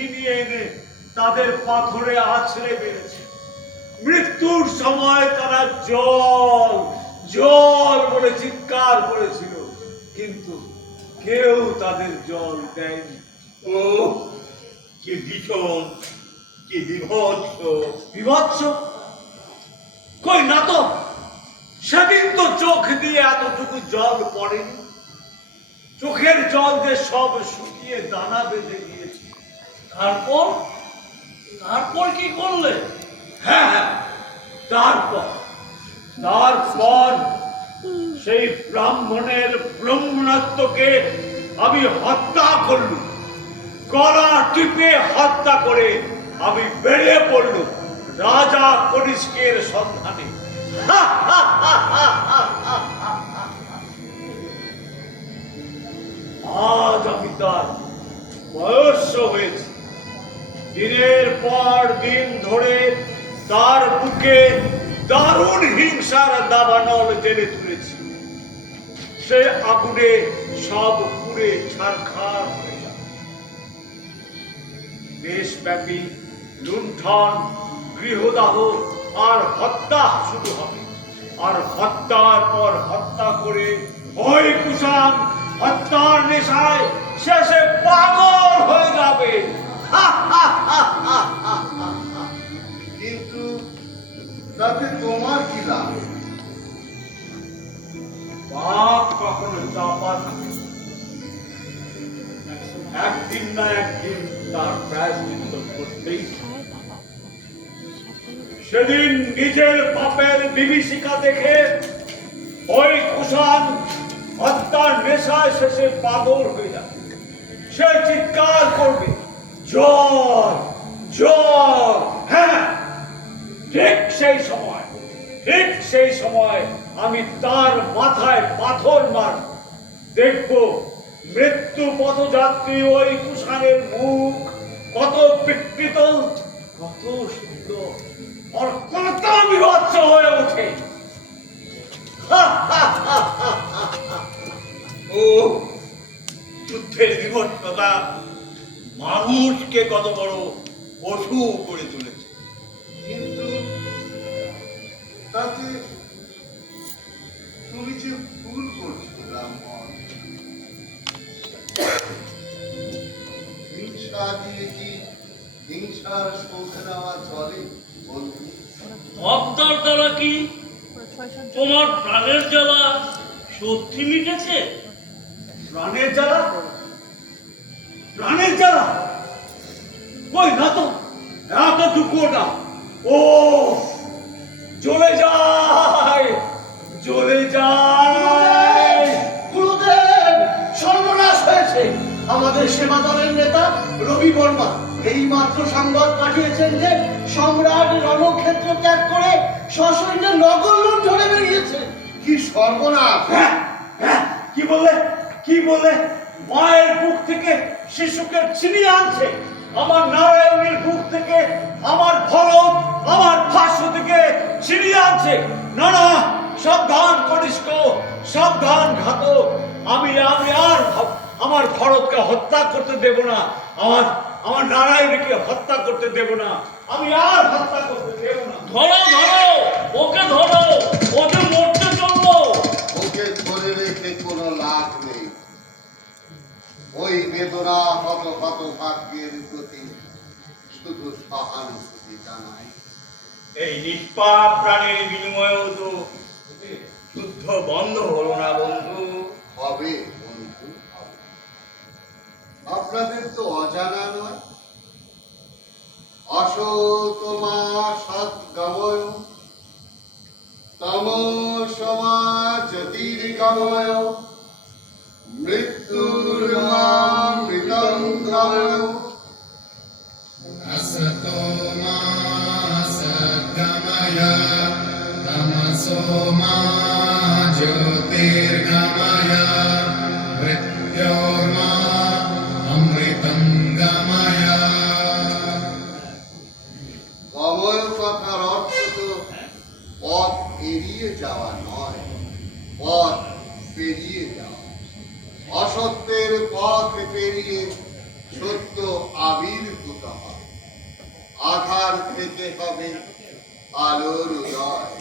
ছিনিয়ে এনে তাদের পাথরে আছড়ে মেরেছে। মৃত্যুর সময় তারা জল জল বলে চিৎকার করেছিল, কিন্তু কেউ তাদের জল দেয়নি। ও কি ভীষণ, কি বিভৎস! বিভৎস কই না তো, সেদিন তো চোখ দিয়ে এতটুকু জল পড়েনি। চোখের জল যে সব শুকিয়ে দানা বেঁধে গিয়েছে। তারপর তারপর কি করলে? হ্যাঁ, তারপর তারপর সেই ব্রাহ্মণের ব্রহ্মণত্বকে আমি হত্যা করলুম। গলা টিপে হত্যা করে আমি বেরিয়ে পড়লুম রাজা কনিষ্কের সন্ধানে। আজ আমি তার বয়স হয়েছে। দিনের পর দিন ধরে তার বুকে দারুণ হিংসার দাবানল জেলে তুলেছি। সে আগুনে সব পুড়ে ছারখার হয়ে যাবে। দেশব্যাপী লুণ্ঠন, গৃহদাহ আর হত্যা শুরু হবে। আর হত্যার পর হত্যা করে ওই কুষাণ হত্যার নেশায় শেষে পাগল হয়ে যাবে। কিন্তু তাতে তোমার কি লাভ? পাপ কখনো চাপা থাকে, একদিন না একদিন তার প্রায়শ্চিত্ত করতেই। সেদিন নিজের পাপের বিভীষিকা দেখে ওই কুষাণ হত্যার নেশায় শেষে পাগল হয়ে যাবে। সে চিৎকার করবে, জয় জয়। হ্যাঁ, ঠিক সেই সময় আমি তার মাথায় পাথর মারব। দেখব মৃত্যু পথযাত্রী ওই কুষাণের মুখ কত বিকৃত, কত সুন্দর, আর কত বিভৎস হয়ে ওঠে। ও যুদ্ধের বিভৎসতা মানুষকে কত বড় পশু করে তুলেছে। কিন্তু তাতে তুমি যে ভুল করছো ব্রাহ্মণ। হিংসা দিয়ে কি হিংসার শোধ নেওয়া চলে বন্ধু? হত্যার দ্বারা কি তোমার প্রাণের জ্বালা সত্যি মিটেছে? প্রাণের জ্বালা, প্রাণের জ্বালা কই না তো, এতটুকু না। ও জ্বলে যায়, জ্বলে যায়। গুরুদেব, সর্বনাশ হয়েছে। আমাদের সেবা দলের নেতা রবি বর্মা এই মাত্র সংবাদ পাঠিয়েছেন যে সম্রাট রণক্ষেত্র ত্যাগ করে সসৈন্যে নগর লুণ্ঠনে বেরিয়েছে। কি সর্বনাশ! হ্যাঁ হ্যাঁ, কি বললে, কি বললে? মায়ের বুক থেকে শিশুকে ছিনিয়ে আনছে, আমার নারায়ণের বুক থেকে আমার ভরত, আমার ভাষ্য থেকে ছিনিয়ে আনছে। না না, সাবধান কনিষ্ক, সাবধান ঘাতক। আমি আর আমার ভরতকে হত্যা করতে দেব না, আমার নারায়ণকে হত্যা করতে দেব না, আমি আর হত্যা করতে দেব না। ধরো ধরো, ওকে ধরো, ওকে মরতে চললো। ওকে ধরে রেখে কোনো লাভ নেই। ওই বেদনা হত হত ভাগ্যের প্রতি শুধু সহানুভূতি জানাই। এই নিষ্পাপ প্রাণের বিনিময়েও তো যুদ্ধ বন্ধ হলো না বন্ধু। হবে বন্ধু, হবে। আপনাদের তো অজানা নয়, অসতমা সদ্গময় তমসমা জ্যোতির্গময় মৃত্যুর্মামৃতং গময়। असतो मा सद्गमय तमसो मा ज्योतिर्गमय मृत्योर्मा अमृतं गमय। গময় কথার অর্থ তো পথ এড়িয়ে যাওয়া নয়, পথ পেরিয়ে যাওয়া। অসত্যের পথ পেরিয়ে সত্য আবির্ভূত উদ্ভূত হবে। আধার থেকে হবে আলোর উদয়,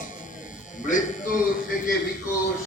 মৃত্যু থেকে বিকোষ